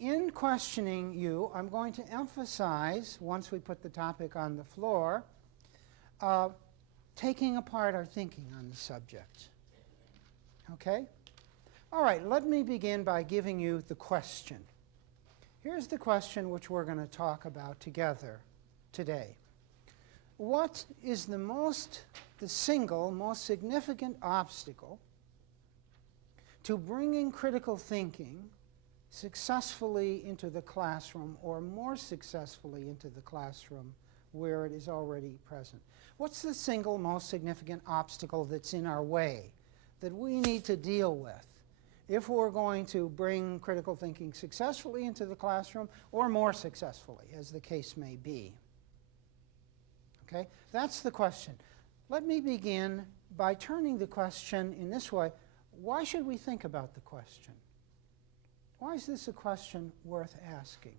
in questioning you, I'm going to emphasize, once we put the topic on the floor, taking apart our thinking on the subject. Okay? All right, let me begin by giving you the question. Here's the question which we're going to talk about together today. What is the single most significant obstacle to bringing critical thinking successfully into the classroom, or more successfully into the classroom where it is already present? What's the single most significant obstacle that's in our way that we need to deal with if we're going to bring critical thinking successfully into the classroom, or more successfully, as the case may be? Okay, that's the question. Let me begin by turning the question in this way. Why should we think about the question? Why is this a question worth asking?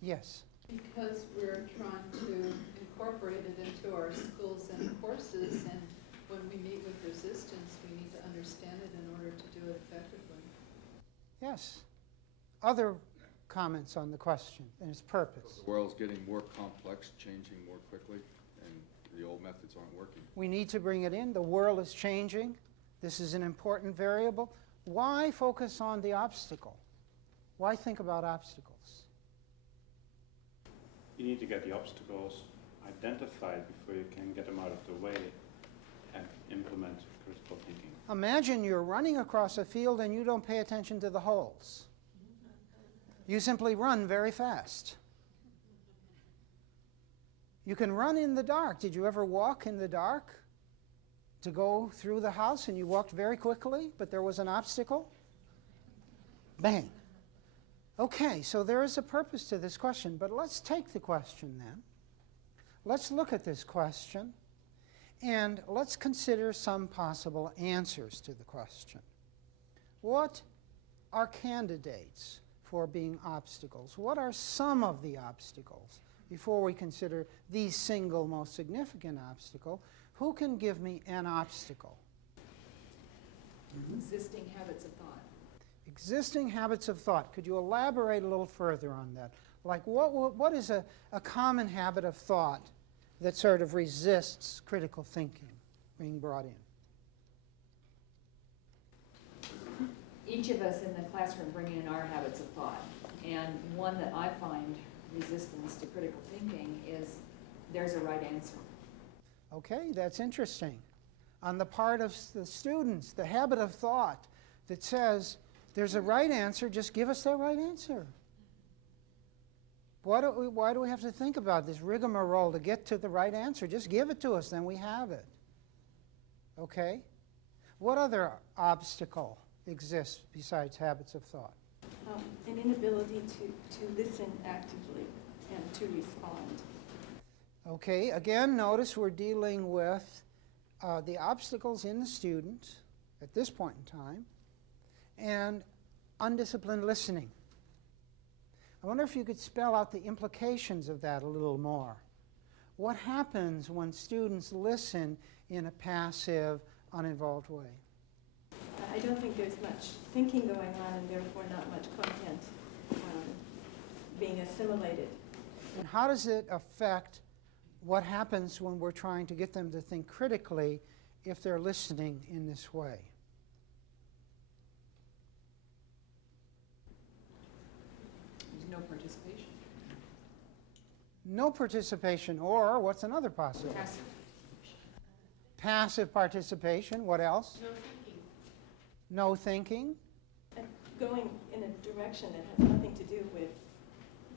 Yes? Because we're trying to incorporate it into our schools and courses, and when we meet with resistance, we need to understand it in order to do it effectively. Yes. Other comments on the question and its purpose? The world's getting more complex, changing more quickly, and the old methods aren't working. We need to bring it in. The world is changing. This is an important variable. Why focus on the obstacle? Why think about obstacles? You need to get the obstacles identified before you can get them out of the way and implement critical thinking. Imagine you're running across a field and you don't pay attention to the holes. You simply run very fast. You can run in the dark. Did you ever walk in the dark to go through the house and you walked very quickly, but there was an obstacle? Bang. Okay, so there is a purpose to this question, but let's take the question then. Let's look at this question, and let's consider some possible answers to the question. What are candidates for being obstacles? What are some of the obstacles? Before we consider the single most significant obstacle, who can give me an obstacle? Existing habits of thought. Existing habits of thought. Could you elaborate a little further on that? Like what is a common habit of thought that sort of resists critical thinking being brought in? Each of us in the classroom bring in our habits of thought. And one that I find resistance to critical thinking is there's a right answer. Okay, that's interesting. On the part of the students, the habit of thought that says, there's a right answer, just give us that right answer. Why do we have to think about this rigmarole to get to the right answer? Just give it to us, then we have it. Okay? What other obstacle exists besides habits of thought? An inability to listen actively and to respond. Okay, again, notice we're dealing with the obstacles in the student at this point in time, and undisciplined listening. I wonder if you could spell out the implications of that a little more. What happens when students listen in a passive, uninvolved way? I don't think there's much thinking going on, and therefore not much content being assimilated. And how does it affect what happens when we're trying to get them to think critically if they're listening in this way? There's no participation. No participation, or what's another possibility? Passive. Passive participation. What else? No thinking. No thinking. And going in a direction that has nothing to do with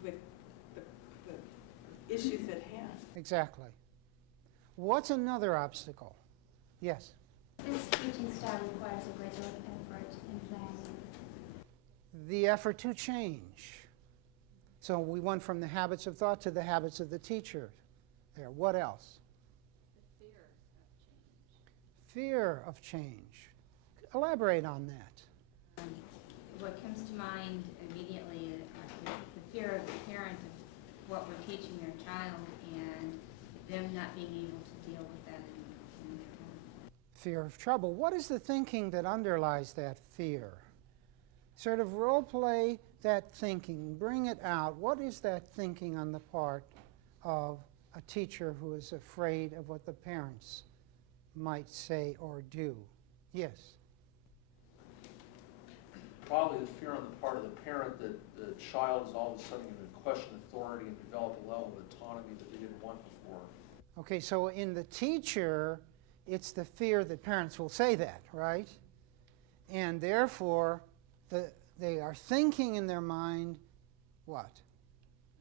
the issues at hand. Exactly. What's another obstacle? Yes? This teaching style requires a great deal of effort and planning. The effort to change. So we went from the habits of thought to the habits of the teacher. There. What else? The fear of change. Fear of change. Elaborate on that. What comes to mind immediately is the fear of the parent of what we're teaching their child and them not being able to deal with that in their home. Fear of trouble. What is the thinking that underlies that fear? Sort of role play that thinking, bring it out. What is that thinking on the part of a teacher who is afraid of what the parents might say or do? Yes? Probably the fear on the part of the parent that the child is all of a sudden going to question authority and develop a level of autonomy that they didn't want before. Okay, so in the teacher, it's the fear that parents will say that, right? And therefore, they are thinking in their mind, what?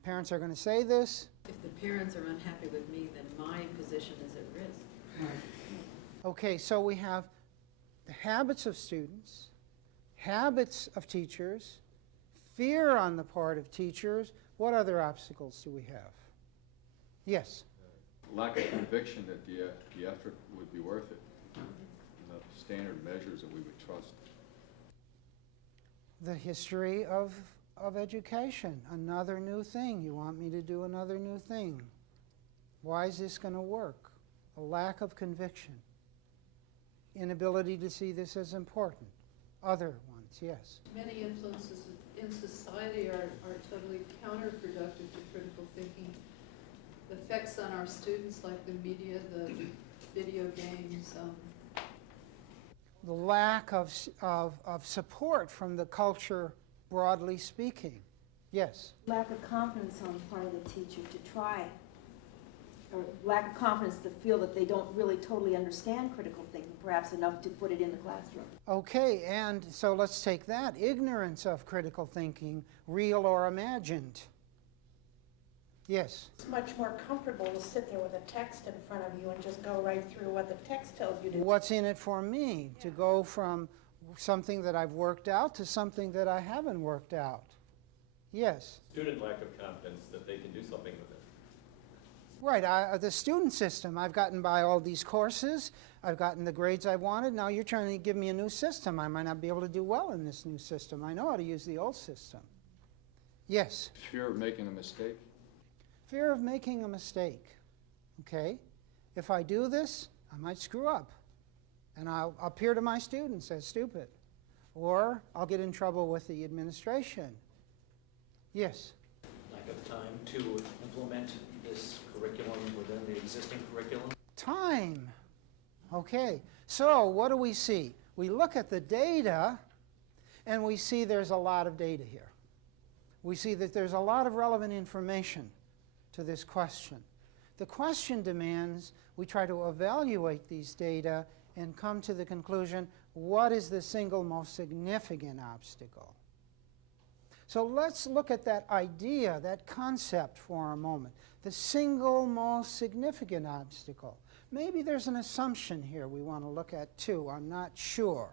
Parents are going to say this? If the parents are unhappy with me, then my position is at risk. Okay, so we have the habits of students, habits of teachers, fear on the part of teachers. What other obstacles do we have? Yes? Lack of conviction that the effort would be worth it. The standard measures that we would trust. The history of education, another new thing. You want me to do another new thing. Why is this going to work? A lack of conviction. Inability to see this as important. Other ones, yes. Many influences in society are totally counterproductive to critical thinking. The effects on our students, like the media, the video games. The lack of support from the culture, broadly speaking. Yes? Lack of confidence on the part of the teacher to try, or lack of confidence to feel that they don't really totally understand critical thinking, perhaps enough to put it in the classroom. Okay, and so let's take that. Ignorance of critical thinking, real or imagined. Yes? It's much more comfortable to sit there with a text in front of you and just go right through what the text tells you to do. What's in it for me? To go from something that I've worked out to something that I haven't worked out. Yes? Student lack of confidence that they can do something with it. Right, the student system. I've gotten by all these courses. I've gotten the grades I wanted. Now you're trying to give me a new system. I might not be able to do well in this new system. I know how to use the old system. Yes? Fear of making a mistake. Fear of making a mistake. Okay? If I do this, I might screw up. And I'll appear to my students as stupid. Or I'll get in trouble with the administration. Yes? Lack of time to implement this curriculum within the existing curriculum? Time. Okay. So what do we see? We look at the data, and we see there's a lot of data here. We see that there's a lot of relevant information to this question. The question demands we try to evaluate these data and come to the conclusion, what is the single most significant obstacle? So let's look at that idea, that concept for a moment. The single most significant obstacle. Maybe there's an assumption here we want to look at too. I'm not sure.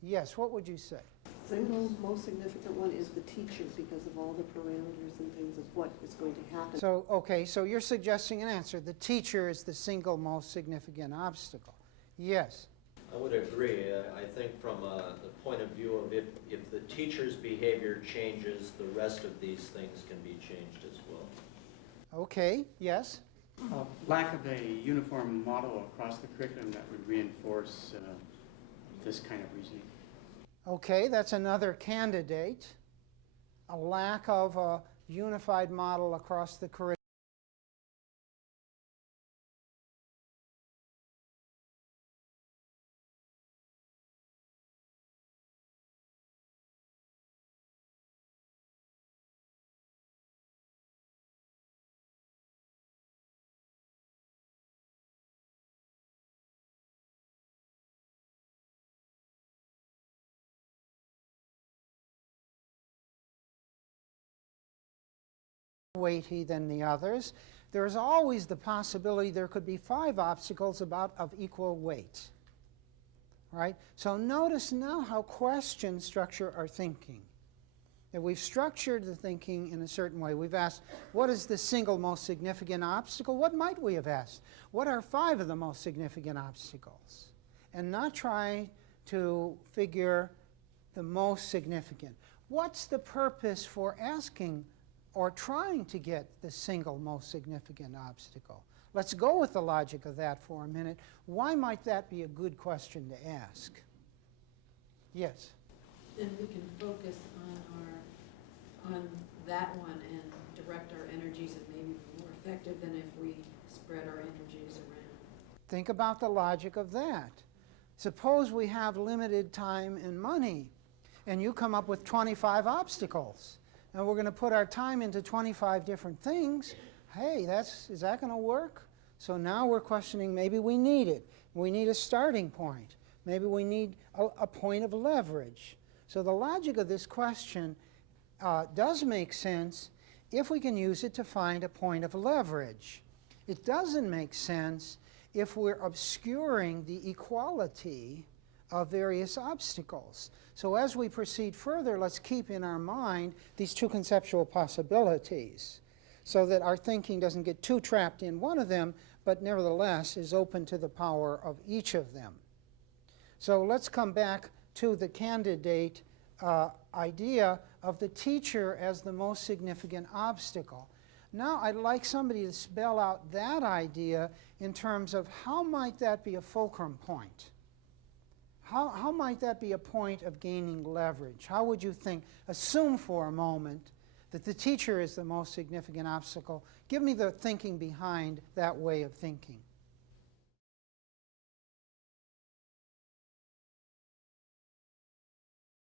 Yes, what would you say? Single most significant one is the teacher because of all the parameters and things of what is going to happen. So, okay, so you're suggesting an answer. The teacher is the single most significant obstacle. Yes? I would agree. I think from the point of view of if the teacher's behavior changes, the rest of these things can be changed as well. Okay, yes? Lack of a uniform model across the curriculum that would reinforce this kind of reasoning. Okay, that's another candidate. A lack of a unified model across the curriculum. Weighty than the others. There's always the possibility there could be 5 obstacles about of equal weight. Right? So notice now how questions structure our thinking. That we've structured the thinking in a certain way. We've asked, what is the single most significant obstacle? What might we have asked? What are 5 of the most significant obstacles? And not try to figure the most significant. What's the purpose for asking or trying to get the single most significant obstacle? Let's go with the logic of that for a minute. Why might that be a good question to ask? Yes? then we can focus on that one and direct our energies and maybe be more effective than if we spread our energies around. Think about the logic of that. Suppose we have limited time and money, and you come up with 25 obstacles, and we're going to put our time into 25 different things. Hey, is that going to work? So now we're questioning, maybe we need it. We need a starting point. Maybe we need a point of leverage. So the logic of this question does make sense if we can use it to find a point of leverage. It doesn't make sense if we're obscuring the equality of various obstacles. So as we proceed further, let's keep in our mind these two conceptual possibilities so that our thinking doesn't get too trapped in one of them, but nevertheless is open to the power of each of them. So let's come back to the candidate idea of the teacher as the most significant obstacle. Now I'd like somebody to spell out that idea in terms of how might that be a fulcrum point? How might that be a point of gaining leverage? How would you think? Assume for a moment that the teacher is the most significant obstacle. Give me the thinking behind that way of thinking.